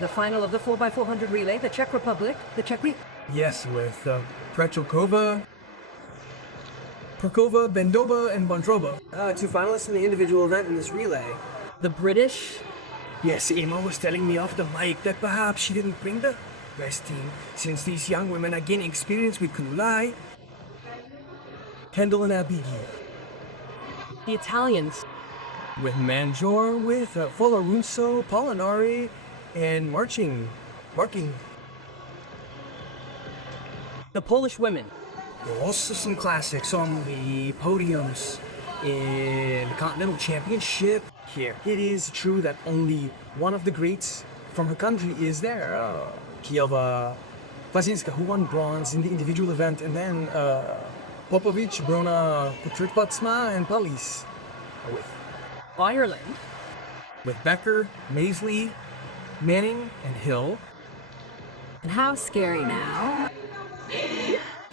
The final of the 4x400 relay, the Czech Republic, Yes, with Prechokova, Prokova, Bendova, and Bondrova. Two finalists in the individual event in this relay. the British. Yes, Emma was telling me off the mic that perhaps she didn't bring the best team, since these young women are gaining experience with Relied, Kendall and Abigail. The Italians. With Manjor, with Folorunso, Polinari, and marking. The Polish women. There are also some classics on the podiums in the Continental Championship. Here, it is true that only one of the greats from her country is there. Kielva Wazinska, who won bronze in the individual event, and then Popovic, Brona Kutrikpatsma, and Palis. Ireland. With Becker, Maisley, Manning, and Hill. And how scary now?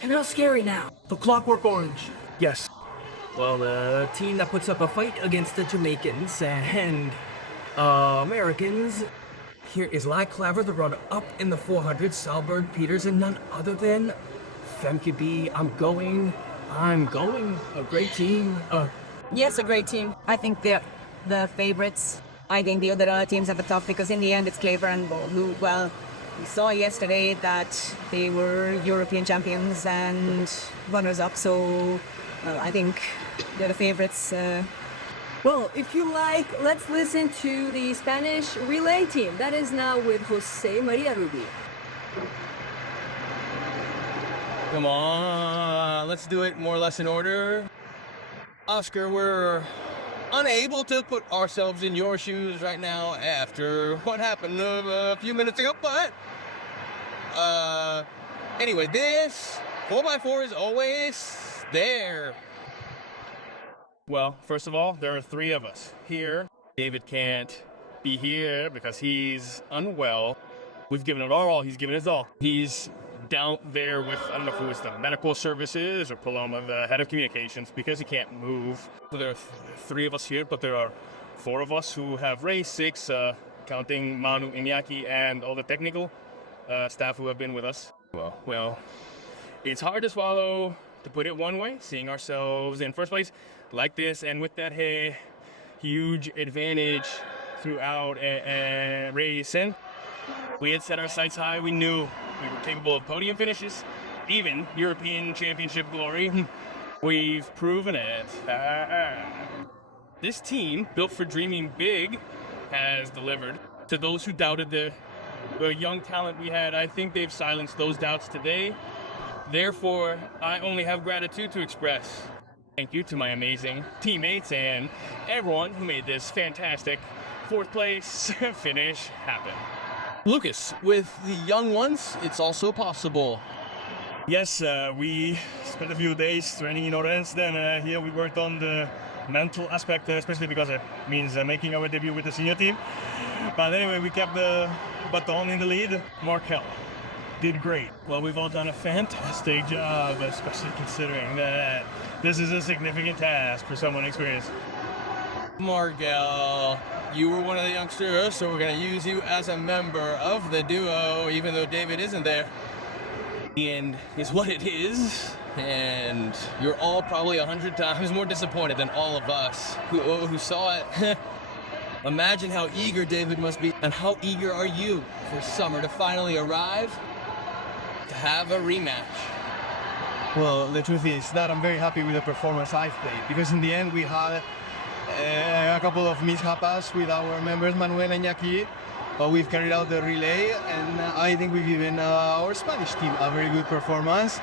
And how scary now? The Clockwork Orange. Yes. Well, the team that puts up a fight against the Jamaicans and Americans. Here is Lai Claver, the runner-up in the 400, Salberg Peters, and none other than Femke B. I'm going. A great team. Yes, a great team. I think they're the favorites. I think the other teams have a tough because in the end it's Claver and Bol who, well, we saw yesterday that they were European champions and runners-up, so I think they're the favorites. Well, if you like, let's listen to the Spanish relay team. That is now with Jose Maria Rubio. Come on, let's do it more or less in order. Oscar, we're unable to put ourselves in your shoes right now after what happened a few minutes ago, but anyway, this 4x4 is always there. Well, first of all, there are three of us here. David can't be here because he's unwell. We've given it our all. He's given his all. He's down there with, I don't know if it was the medical services or Paloma, the head of communications, because he can't move. So there are three of us here, but there are four of us who have raced, six, counting Manu, Iñaki, and all the technical staff who have been with us. Well, it's hard to swallow, to put it one way, seeing ourselves in first place like this, and with that huge advantage throughout a race. And we had set our sights high. We knew we were capable of podium finishes, even European Championship glory. We've proven it. This team, built for dreaming big, has delivered. To those who doubted the young talent we had, I think they've silenced those doubts today. Therefore, I only have gratitude to express. Thank you to my amazing teammates and everyone who made this fantastic fourth place finish happen. Lucas, with the young ones, it's also possible. Yes, we spent a few days training in Orense, then here we worked on the mental aspect, especially because it means making our debut with the senior team. But anyway, we kept the baton in the lead. Markel did great. Well, we've all done a fantastic job, especially considering that this is a significant task for someone experienced. Markel, you were one of the youngsters, so we're going to use you as a member of the duo, even though David isn't there. The end is what it is, and you're all probably 100 times more disappointed than all of us who saw it. Imagine how eager David must be, and how eager are you for summer to finally arrive to have a rematch? Well, the truth is that I'm very happy with the performance I've played, because in the end we had a couple of mishaps with our members, Manuel and Iñaki, but we've carried out the relay, and I think we've given our Spanish team a very good performance.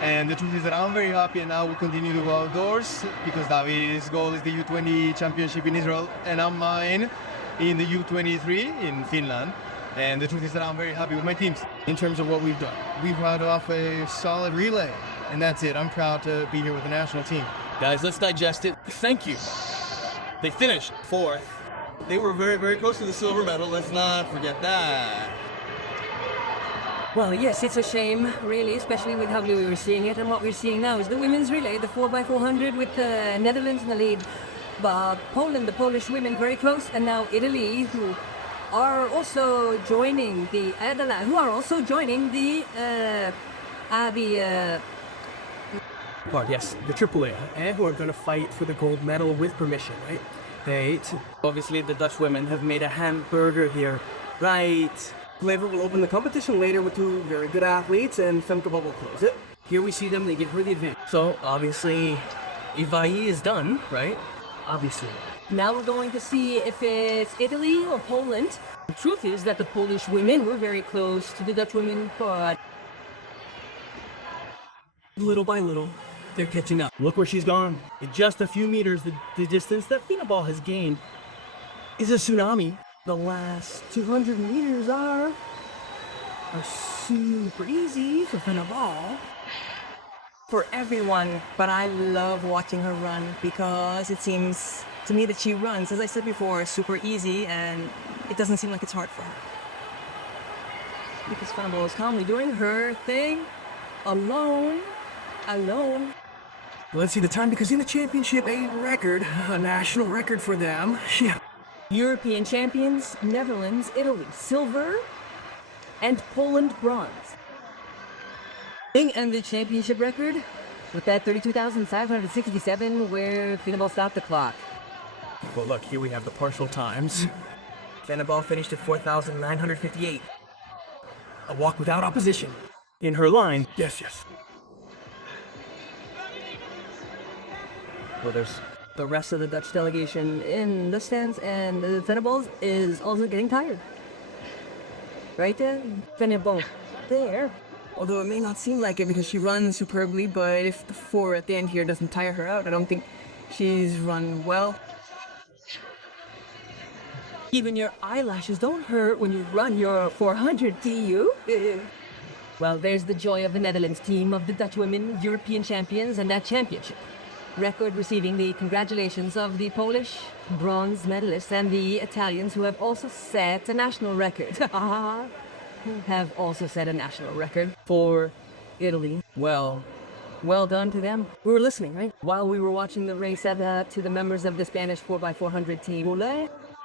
And the truth is that I'm very happy, and now we continue to go outdoors, because David's goal is the U20 championship in Israel, and I'm mine in the U23 in Finland. And the truth is that I'm very happy with my teams. In terms of what we've done, We've rode off a solid relay, and that's it. I'm proud to be here with the national team. guys, let's digest it. Thank you. They finished fourth. They were very, very close to the silver medal. Let's not forget that. Well, yes, it's a shame, really, especially with how we were seeing it. And what we're seeing now is the women's relay, the 4x400 with the Netherlands in the lead. But Poland, the Polish women, very close. And now Italy, who are also joining the who are also joining the Part, yes, the AAA, who are going to fight for the gold medal with permission, right? Right. Obviously, the Dutch women have made a hamburger here, right? Flavor will open the competition later with two very good athletes, and Femke Bol will close it. Here we see them, they give her the advantage. So, obviously, Iwai is done, right? Obviously. Now we're going to see if it's Italy or Poland. The truth is that the Polish women were very close to the Dutch women, but little by little, they're catching up. Look where she's gone. In just a few meters, the distance that Femke Bol has gained is a tsunami. The last 200 meters are super easy for Femke Bol. For everyone, but I love watching her run because it seems to me that she runs, as I said before, super easy, and it doesn't seem like it's hard for her. Because Femke Bol is calmly doing her thing alone. Let's see the time, because in the championship, a national record for them. Yeah. European champions, Netherlands, Italy, silver, and Poland, bronze. And the championship record with that 32,567, where Femke Bol stopped the clock. Well, look, here we have the partial times. Femke Bol finished at 4,958. A walk without opposition. In her line. Yes. Well, there's the rest of the Dutch delegation in the stands, and Femke Bol is also getting tired. Right there, Femke Bol there. Although it may not seem like it because she runs superbly, but if the 4 at the end here doesn't tire her out, I don't think she's run well. Even your eyelashes don't hurt when you run your 400, do you? Well, there's the joy of the Netherlands team, of the Dutch women, European champions, and that championship record receiving the congratulations of the Polish bronze medalists and the Italians, who have also set a national record. Have also set a national record for Italy. Well done to them. We were listening, right? While we were watching the race to the members of the Spanish 4x400 team.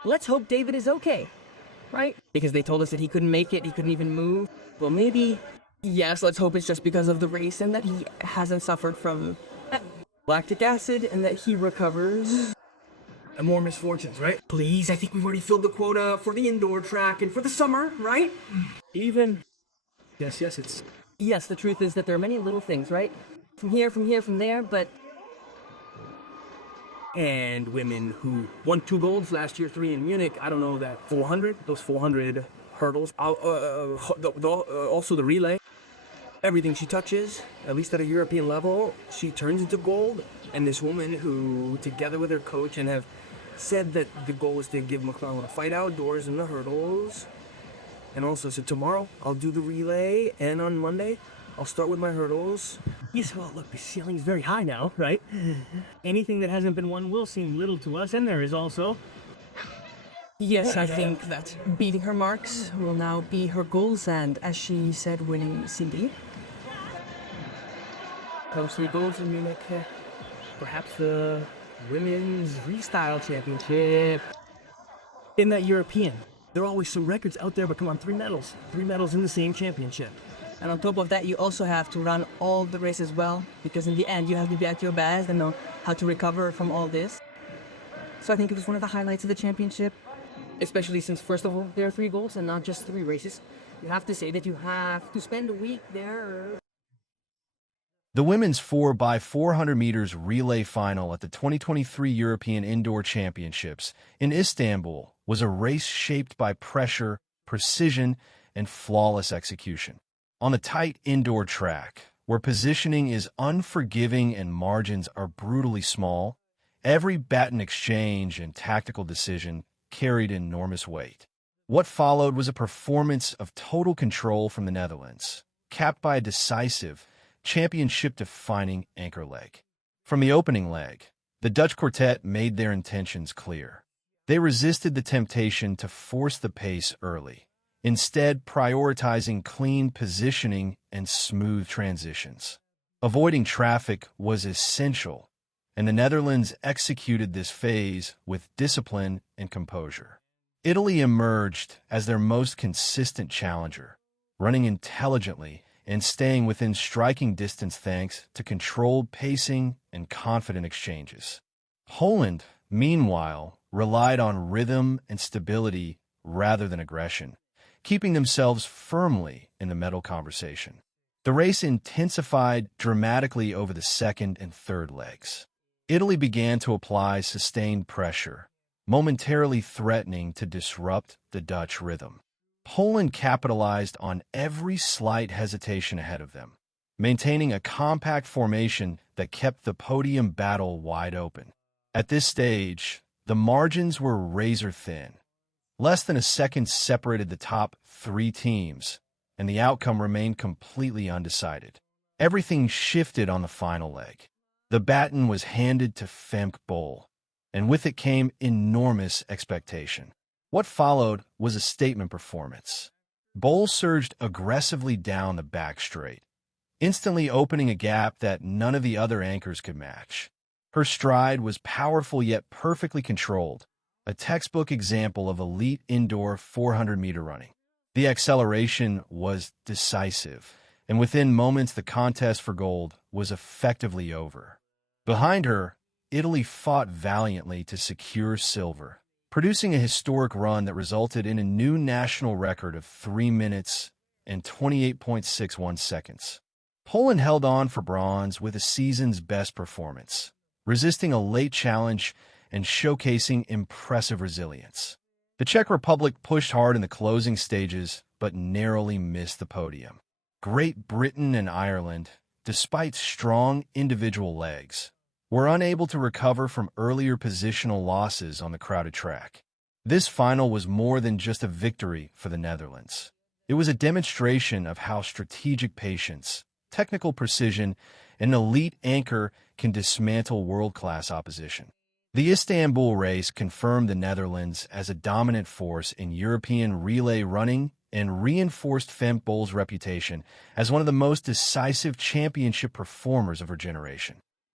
Let's hope David is okay, right? Because they told us that he couldn't make it, he couldn't even move. Well, maybe, yes, let's hope it's just because of the race and that he hasn't suffered from lactic acid and that he recovers. And more misfortunes, right? Please, I think we've already filled the quota for the indoor track and for the summer, right? Even. Yes, it's... Yes, the truth is that there are many little things, right? From here, from there, but... And women who won 2 golds last year, 3 in Munich. I don't know, that 400, those 400 hurdles. Also the relay. Everything she touches, at least at a European level, she turns into gold. And this woman who, together with her coach, and have said that the goal is to give McClellan a fight outdoors in the hurdles. And also, so tomorrow, I'll do the relay, and on Monday, I'll start with my hurdles. Yes, well, look, the ceiling's very high now, right? Anything that hasn't been won will seem little to us, and there is also... Yes, I think that beating her marks will now be her goals, and as she said, winning Cindy. Comes 3 golds in Munich. Perhaps the Women's Freestyle Championship. In that European, there are always some records out there, but come on, 3 medals. 3 medals in the same championship. And on top of that, you also have to run all the races well, because in the end, you have to be at your best and know how to recover from all this. So I think it was one of the highlights of the championship. Especially since, first of all, there are 3 goals and not just 3 races. You have to say that you have to spend a week there. The women's 4x400 meters relay final at the 2023 European Indoor Championships in Istanbul was a race shaped by pressure, precision, and flawless execution. On a tight indoor track, where positioning is unforgiving and margins are brutally small, every baton exchange and tactical decision carried enormous weight. What followed was a performance of total control from the Netherlands, capped by a decisive, championship-defining anchor leg. From the opening leg, the Dutch quartet made their intentions clear. They resisted the temptation to force the pace early, instead prioritizing clean positioning and smooth transitions. Avoiding traffic was essential, and the Netherlands executed this phase with discipline and composure. Italy emerged as their most consistent challenger, running intelligently and staying within striking distance thanks to controlled pacing and confident exchanges. Poland, meanwhile, relied on rhythm and stability rather than aggression, keeping themselves firmly in the medal conversation. The race intensified dramatically over the second and third legs. Italy began to apply sustained pressure, momentarily threatening to disrupt the Dutch rhythm. Poland capitalized on every slight hesitation ahead of them, maintaining a compact formation that kept the podium battle wide open. At this stage, the margins were razor-thin. Less than a second separated the top three teams, and the outcome remained completely undecided. Everything shifted on the final leg. The baton was handed to Femke Bol, and with it came enormous expectation. What followed was a statement performance. Bol surged aggressively down the back straight, instantly opening a gap that none of the other anchors could match. Her stride was powerful yet perfectly controlled, a textbook example of elite indoor 400-meter running. The acceleration was decisive, and within moments the contest for gold was effectively over. Behind her, Italy fought valiantly to secure silver, producing a historic run that resulted in a new national record of 3 minutes and 28.61 seconds. Poland held on for bronze with the season's best performance, resisting a late challenge and showcasing impressive resilience. The Czech Republic pushed hard in the closing stages, but narrowly missed the podium. Great Britain and Ireland, despite strong individual legs, were unable to recover from earlier positional losses on the crowded track. This final was more than just a victory for the Netherlands. It was a demonstration of how strategic patience, technical precision, and an elite anchor can dismantle world-class opposition. The Istanbul race confirmed the Netherlands as a dominant force in European relay running and reinforced Femke Bol's reputation as one of the most decisive championship performers of her generation.